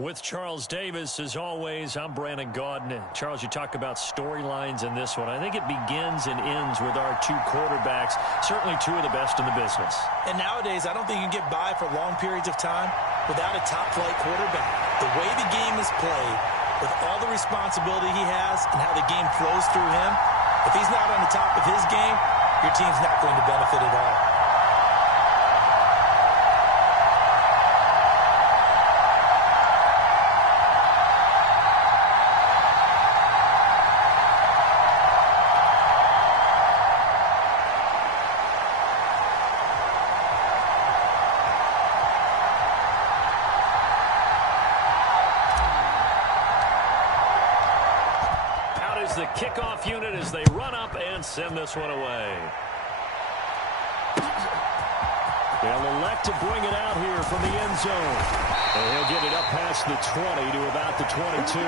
With Charles Davis, as always, I'm Brandon Gaudin. Charles, you talk about storylines in this one. I think it begins and ends with our two quarterbacks, certainly two of the best in the business. And nowadays, I don't think you can get by for long periods of time without a top-flight quarterback. The way the game is played, with all the responsibility he has and how the game flows through him, if he's not on the top of his game, your team's not going to benefit at all. The kickoff unit as they run up and send this one away. They'll elect to bring it out here from the end zone. And he'll get it up past the 20 to about the 22.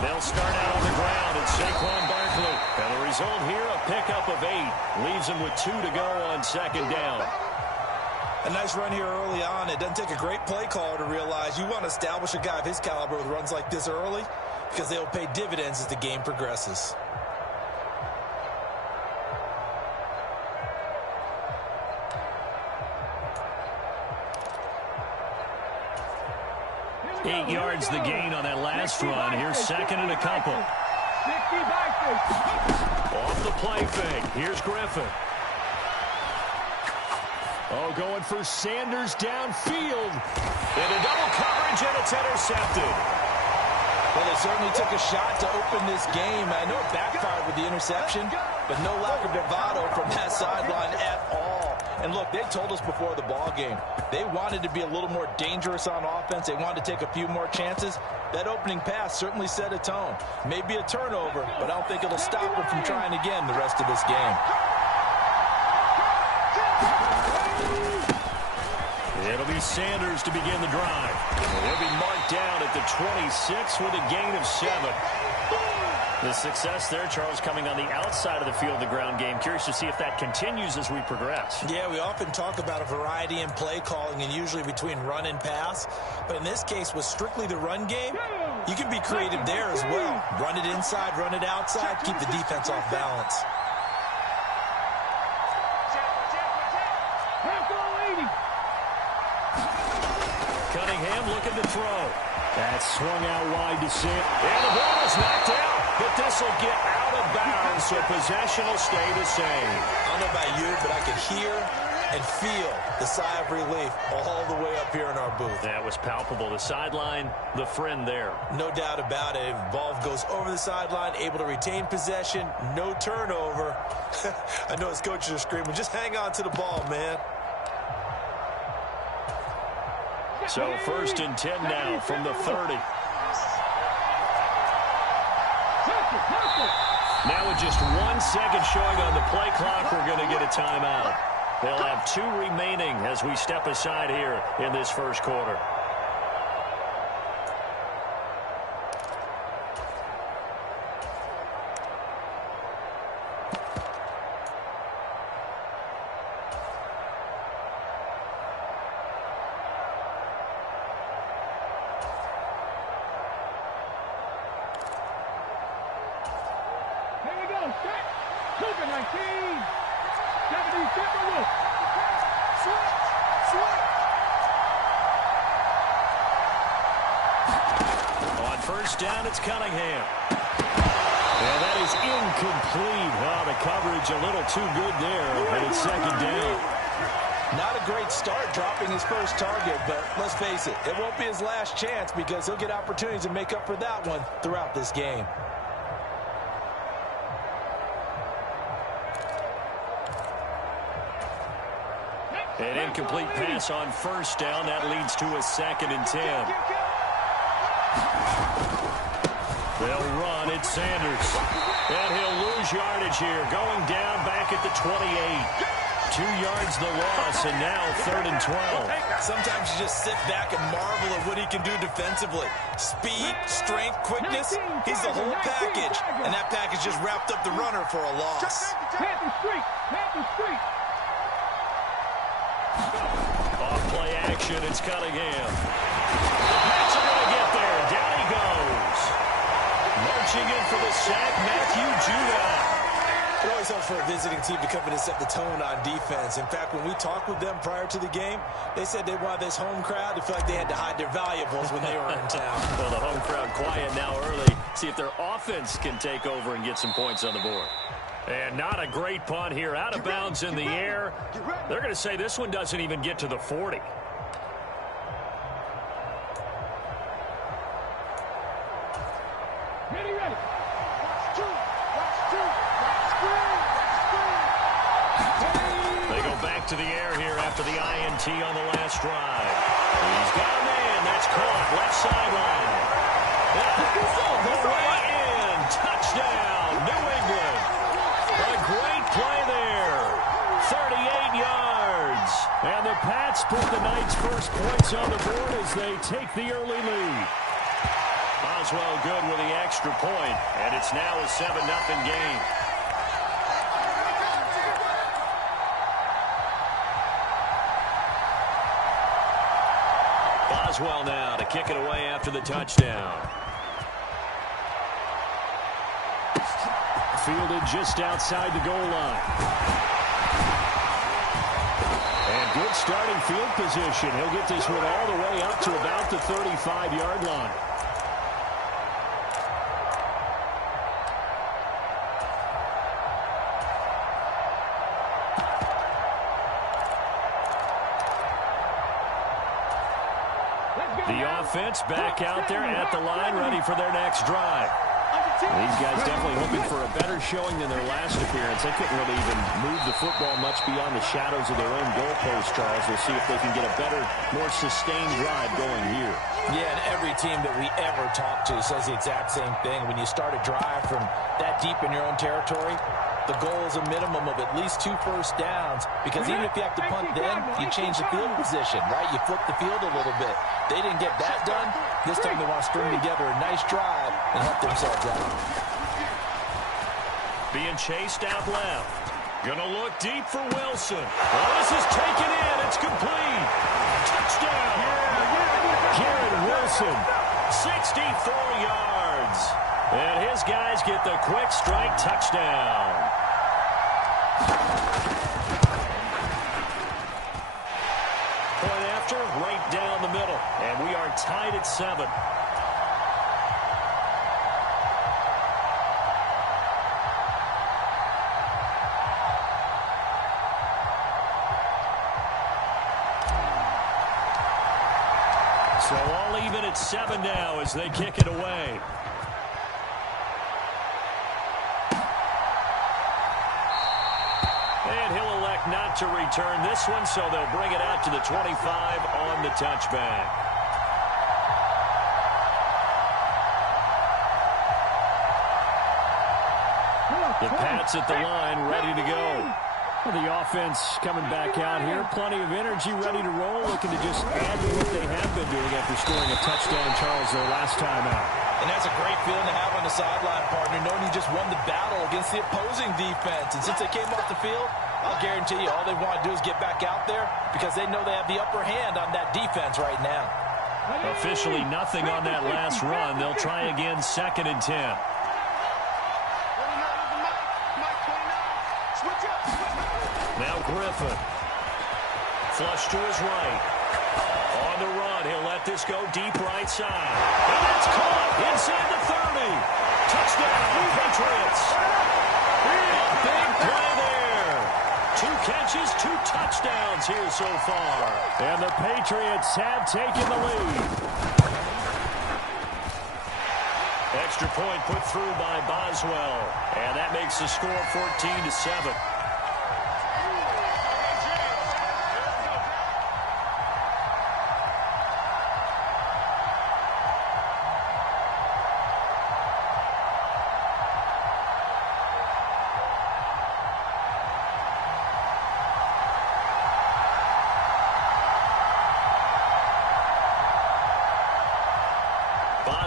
They'll start out on the ground at Saquon Barkley. And the result here, a pickup of 8. Leaves them with 2 to go on second down. A nice run here early on. It doesn't take a great play caller to realize you want to establish a guy of his caliber with runs like this early because they'll pay dividends as the game progresses. Eight yards the gain on that last run. Here's second and a couple. Off the play fake. Here's Griffin. Oh, going for Sanders downfield. Into double coverage, and it's intercepted. Well, they certainly took a shot to open this game. I know it backfired with the interception, but no lack of bravado from that sideline at all. And look, they told us before the ball game, they wanted to be a little more dangerous on offense. They wanted to take a few more chances. That opening pass certainly set a tone. Maybe a turnover, but I don't think it'll stop them from trying again the rest of this game. It'll be Sanders to begin the drive. He'll be marked down at the 26 with a gain of 7. The success there, Charles, coming on the outside of the field, the ground game. Curious to see if that continues as we progress. Yeah, we often talk about a variety in play calling and usually between run and pass. But in this case, with strictly the run game, you can be creative there as well. Run it inside, run it outside, keep the defense off balance. Cunningham looking to throw. That swung out wide to Sam. And the ball is knocked out. But this will get out of bounds, so possession will stay the same. I don't know about you, but I could hear and feel the sigh of relief all the way up here in our booth. That was palpable. The sideline, the friend there. No doubt about it. Ball goes over the sideline, able to retain possession, no turnover. I know his coaches are screaming, just hang on to the ball, man. So 1st and 10 now from the 30. Now with just 1 second showing on the play clock, we're going to get a timeout. They'll have 2 remaining as we step aside here in this first quarter. On first down, it's Cunningham. And that is incomplete. Oh, the coverage a little too good there, and it's second down. Not a great start dropping his first target, but let's face it, it won't be his last chance because he'll get opportunities to make up for that one throughout this game. An incomplete pass on first down. That leads to a 2nd and 10. They'll run. It's Sanders. And he'll lose yardage here. Going down back at the 28. 2 yards the loss, and now 3rd and 12. Sometimes you just sit back and marvel at what he can do defensively. Speed, strength, quickness, he's the whole package. And that package just wrapped up the runner for a loss. Off play action, it's Cunningham. The Pats are going to get there. Down he goes. Marching in for the sack, Matthew Judon. It always helps for a visiting team to come in and set the tone on defense. In fact, when we talked with them prior to the game, they said they wanted this home crowd to feel like they had to hide their valuables when they were in town. Well, the home crowd quiet now early. See if their offense can take over and get some points on the board. And not a great punt here. Out of bounds in the air. They're going to say this one doesn't even get to the 40. To the air here after the INT on the last drive. He's got a man. That's caught. Left sideline. All the way in. Touchdown, New England. A great play there. 38 yards. And the Pats put the night's first points on the board as they take the early lead. Boswell good with the extra point, and it's now a 7-0 game. Boswell now to kick it away after the touchdown. Fielded just outside the goal line. And good starting field position. He'll get this one all the way up to about the 35-yard line. The offense back out there at the line, ready for their next drive. These guys definitely hoping for a better showing than their last appearance. They couldn't really even move the football much beyond the shadows of their own goalpost, Charles. We'll see if they can get a better, more sustained drive going here. Yeah, and every team that we ever talk to says the exact same thing. When you start a drive from that deep in your own territory, the goal is a minimum of at least 2 first downs, because even if you have to punt then, you change the field position, right? You flip the field a little bit. They didn't get that done. This time they want to string together a nice drive and help themselves out. Being chased out left. Gonna look deep for Wilson. Oh, this is taken in. It's complete. Touchdown. Jared Wilson, 64 yards. And his guys get the quick strike touchdown. Point after, right down the middle. And we are tied at 7. So all even at 7 now as they kick it away. And he'll elect not to return this one, so they'll bring it out to the 25 on the touchback. The Pats at the line, ready to go. Well, the offense coming back out here. Plenty of energy, ready to roll, looking to just add to what they have been doing after scoring a touchdown, Charles, their last time out. And that's a great feeling to have on the sideline, partner, knowing you just won the battle against the opposing defense. And since they came off the field, I'll guarantee you all they want to do is get back out there, because they know they have the upper hand on that defense right now. Officially nothing on that last run. They'll try again, 2nd and 10. Now Griffin. Flush to his right. On the run, he'll let this go deep right side. And that's caught inside the 30. Touchdown, Patriots. A big play there. 2 catches, 2 touchdowns here so far. And the Patriots have taken the lead. Extra point put through by Boswell. And that makes the score 14-7.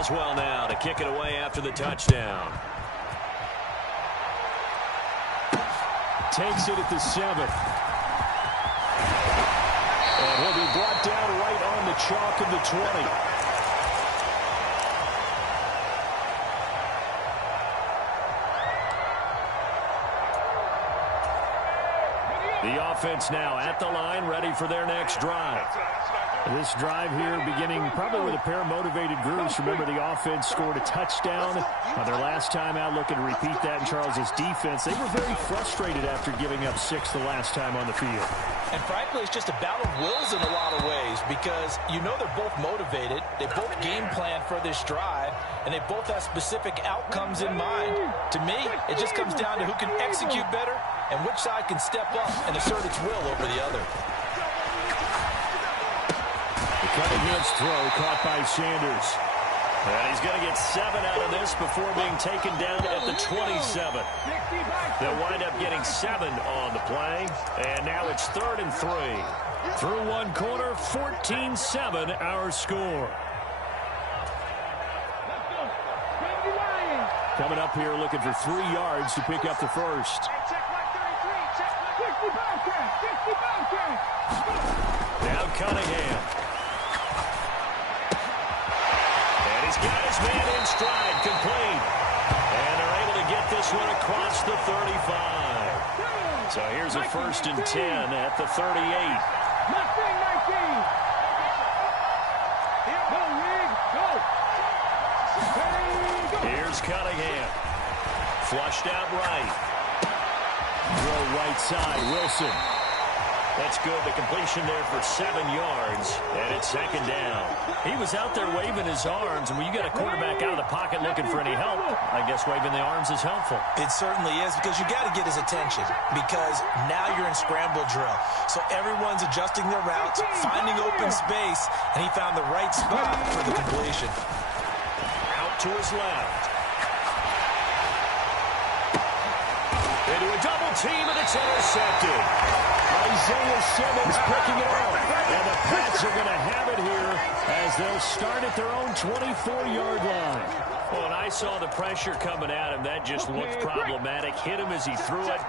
does well now to kick it away after the touchdown. Takes it at the 7. And he'll be brought down right on the chalk of the 20. The offense now at the line, ready for their next drive. This drive here beginning probably with a pair of motivated groups. Remember, the offense scored a touchdown on their last time out. Looking to repeat that in Charles's defense. They were very frustrated after giving up 6 the last time on the field. And frankly, it's just a battle of wills in a lot of ways because you know they're both motivated. They both game plan for this drive, and they both have specific outcomes in mind. To me, it just comes down to who can execute better and which side can step up and assert its will over the other. The cutting edge throw caught by Sanders. And he's going to get 7 out of this before being taken down at the 27. They'll wind up getting 7 on the play. And now it's 3rd and 3. Through one quarter, 14-7 our score. Coming up here looking for 3 yards to pick up the first. Now Cunningham. And he's got his man in stride, complete. And they're able to get this one across the 35. So here's a 1st and 10 at the 38. Here's Cunningham. Flushed out right. Throw right side, Wilson. That's good. The completion there for 7 yards, and it's 2nd down. He was out there waving his arms, and when you got a quarterback out of the pocket looking for any help, I guess waving the arms is helpful. It certainly is because you got to get his attention because now you're in scramble drill. So everyone's adjusting their routes, finding open space, and he found the right spot for the completion. Out to his left. Into a double team, and it's intercepted. Isaiah Simmons picking it up. And the Pats are going to have it here as they'll start at their own 24-yard line. Well, when I saw the pressure coming at him, that just looked problematic. Hit him as he threw it,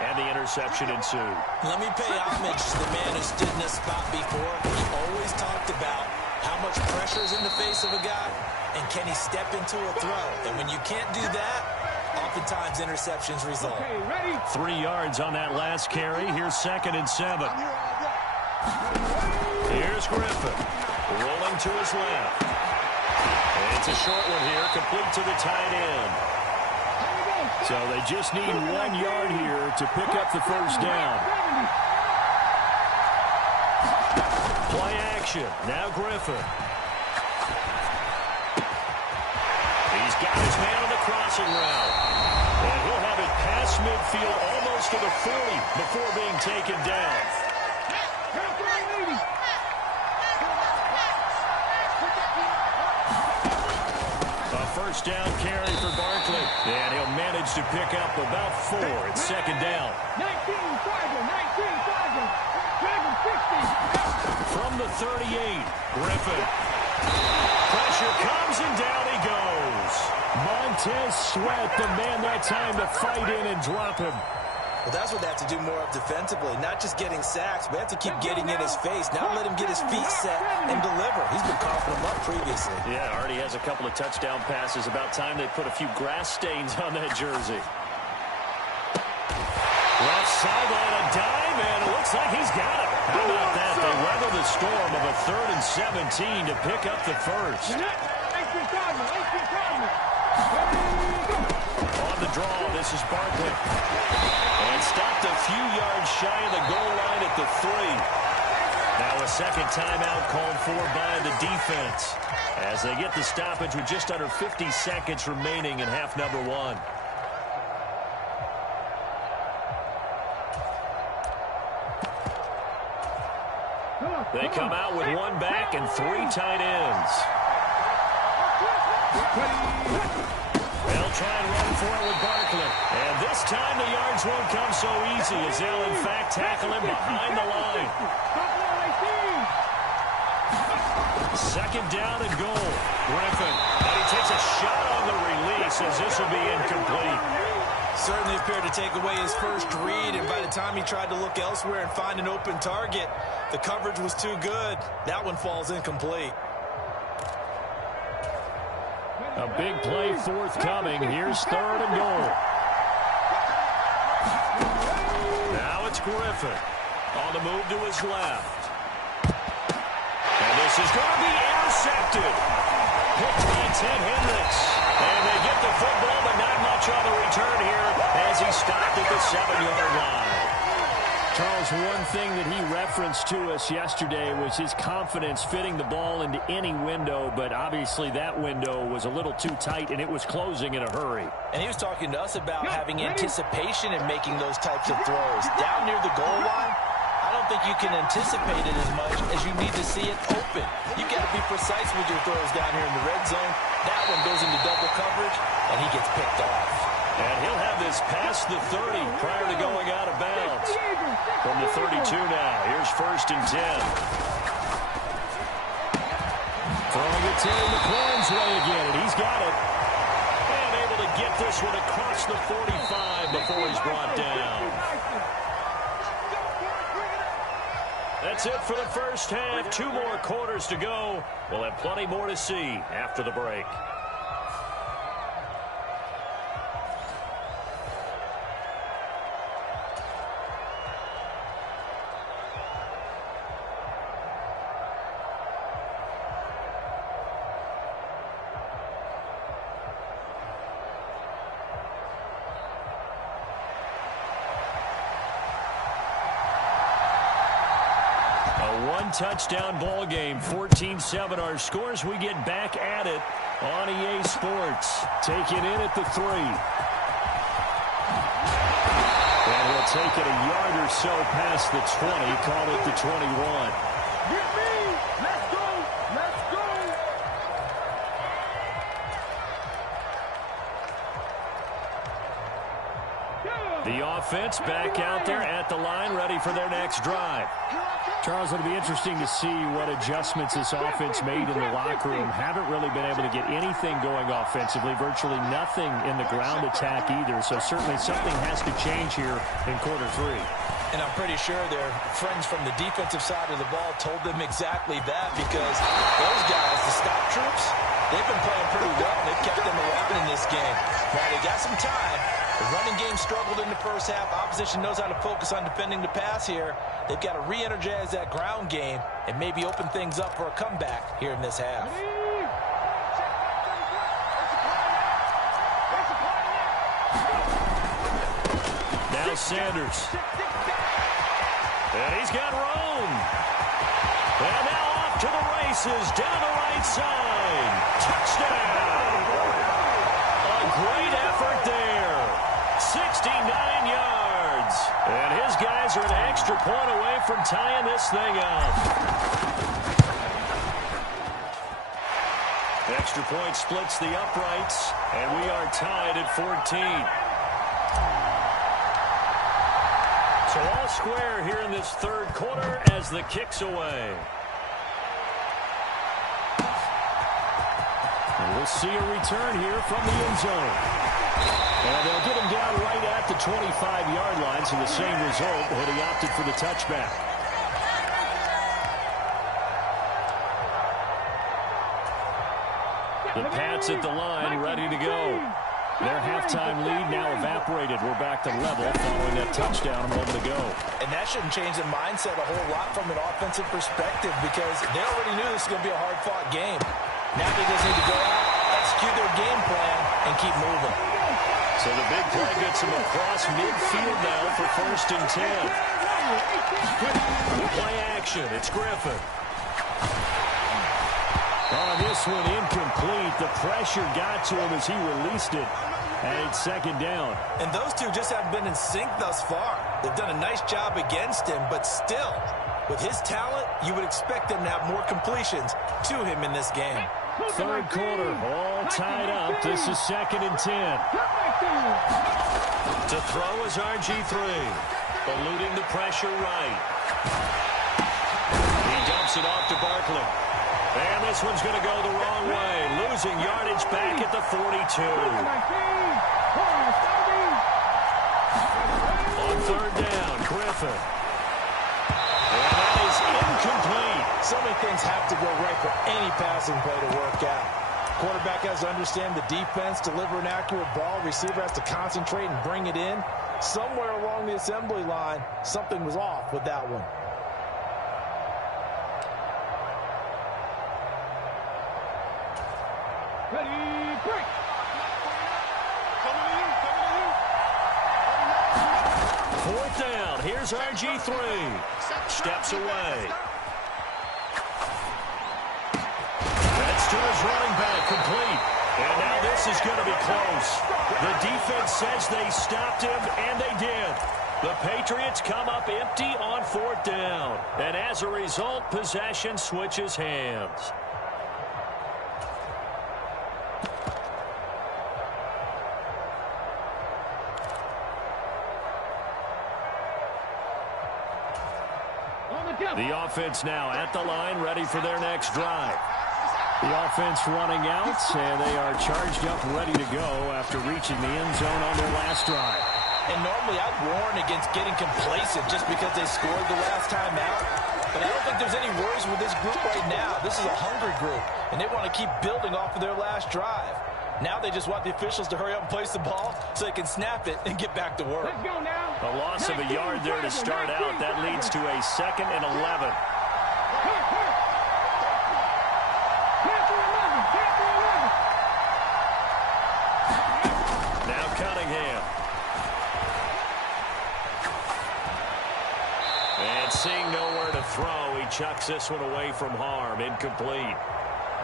and the interception ensued. Let me pay homage to the man who stood in this spot before. He always talked about how much pressure is in the face of a guy, and can he step into a throw. And when you can't do that, oftentimes interceptions result. 3 yards on that last carry. Here's 2nd and 7. Here's Griffin. Rolling to his left. And it's a short one here, complete to the tight end. So they just need 1 yard here to pick up the first down. Play action. Now Griffin. He's got his man on the crossing route. And he'll have it past midfield almost to the 40 before being taken down. A first down carry for Barkley. And he'll manage to pick up about 4. It's 2nd down. 19 From the 38, Griffin. Pressure comes and down he goes. Montez Sweat, the man that time to fight in and drop him. Well, that's what they have to do more of defensively, not just getting sacks, but have to keep getting in his face. Now let him get his feet set and deliver. He's been coughing him up previously. Yeah, already has a couple of touchdown passes. About time they put a few grass stains on that jersey. Left sideline, a dime, and it looks like he's got it. How about that? They weather the storm of a 3rd and 17 to pick up the first. On the draw, this is Barkley. And stopped a few yards shy of the goal line at the 3. Now a 2nd timeout called for by the defense as they get the stoppage with just under 50 seconds remaining in half number 1. They come out with 1 back and 3 tight ends. They'll try and run for it with Barkley. And this time the yards won't come so easy as they'll, in fact, tackle him behind the line. Second down and goal. Griffin. And he takes a shot on the release as this will be incomplete. Certainly appeared to take away his first read, and by the time he tried to look elsewhere and find an open target, the coverage was too good. That one falls incomplete. A big play forthcoming. Here's third and goal. Now it's Griffin. On the move to his left. And this is going to be intercepted. Picked by Ted Hendricks. And they get the football, but not much on the return here as he stopped at the 7-yard line. Charles, one thing that he referenced to us yesterday was his confidence fitting the ball into any window, but obviously that window was a little too tight, and it was closing in a hurry. And he was talking to us about having anticipation in making those types of throws. Down near the goal line, I don't think you can anticipate it as much as you need to see it open. You've got to be precise with your throws down here in the red zone. That one goes into double coverage, and he gets picked off. And he'll have this past the 30 prior to going out of bounds. From the 32 now, here's first and 10. Throwing it to McLaurin's way again, and he's got it. And able to get this one across the 45 before he's brought down. That's it for the first half. 2 more quarters to go. We'll have plenty more to see after the break. Touchdown ball game, 14-7 our scores. We get back at it on EA Sports. Taken in at the 3. And we'll take it a yard or so past the 20, call it the 21. Let's go! Let's go! The offense back out there at the line, ready for their next drive. Charles, it'll be interesting to see what adjustments this offense made in the locker room. Haven't really been able to get anything going offensively, virtually nothing in the ground attack either. So certainly something has to change here in quarter 3. And I'm pretty sure their friends from the defensive side of the ball told them exactly that, because those guys, the stop troops, they've been playing pretty well. They've kept them around in this game. Now they got some time. The running game struggled in the first half. Opposition knows how to focus on defending the pass here. They've got to re-energize that ground game and maybe open things up for a comeback here in this half. Now Sanders. And he's got room. And now off to the races down the right side. Touchdown. A great effort there. 69 yards. And his guys are an extra point away from tying this thing up. Extra point splits the uprights, and we are tied at 14. So all square here in this third quarter as the kick's away. And we'll see a return here from the end zone. And they'll get him down right at the 25-yard line, so the same result, but he opted for the touchback. The Pats at the line, ready to go. Their halftime lead now evaporated. We're back to level following that touchdown a moment ago. And that shouldn't change the mindset a whole lot from an offensive perspective, because they already knew this was going to be a hard-fought game. Now they just need to go out, execute their game plan, and keep moving. So the big play gets him across midfield now for first and 10. Play action. It's Griffin. On this one, incomplete. The pressure got to him as he released it. And it's second down. And those two just haven't been in sync thus far. They've done a nice job against him, but still, with his talent, you would expect them to have more completions to him in this game. Third quarter, all tied up. This is second and 10. To throw is RG3. Eluding the pressure right. He dumps it off to Barkley. And this one's going to go the wrong way, losing yardage back at the 42. On third down, Griffin. And that is incomplete. So many things have to go right for any passing play to work out. Quarterback has to understand the defense, deliver an accurate ball. Receiver has to concentrate and bring it in. Somewhere along the assembly line, something was off with that one. Ready, break. Fourth down. Here's RG3. Steps away. That's to his running back, complete. And now this is going to be close. The defense says they stopped him, and they did. The Patriots come up empty on fourth down. And as a result, possession switches hands. The offense now at the line, ready for their next drive. The offense running out, and they are charged up, ready to go after reaching the end zone on their last drive. And normally I'd warn against getting complacent just because they scored the last time out. But I don't think there's any worries with this group right now. This is a hungry group, and they want to keep building off of their last drive. Now they just want the officials to hurry up and place the ball so they can snap it and get back to work. Let's go now. A loss of a yard there to start out. That leads to a 2nd and 11. Now Cunningham. And seeing nowhere to throw, he chucks this one away from harm. Incomplete.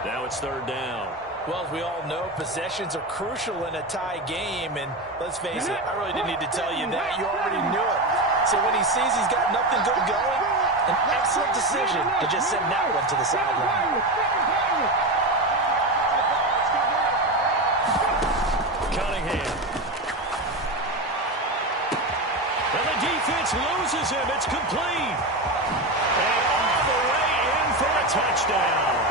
Now it's third down. Well, as we all know, possessions are crucial in a tie game, and let's face it, I really didn't need to tell you that. You already knew it. So when he sees he's got nothing good going, an excellent decision to just send that one to the sideline. Cunningham. And the defense loses him. It's complete. And all the way in for a touchdown.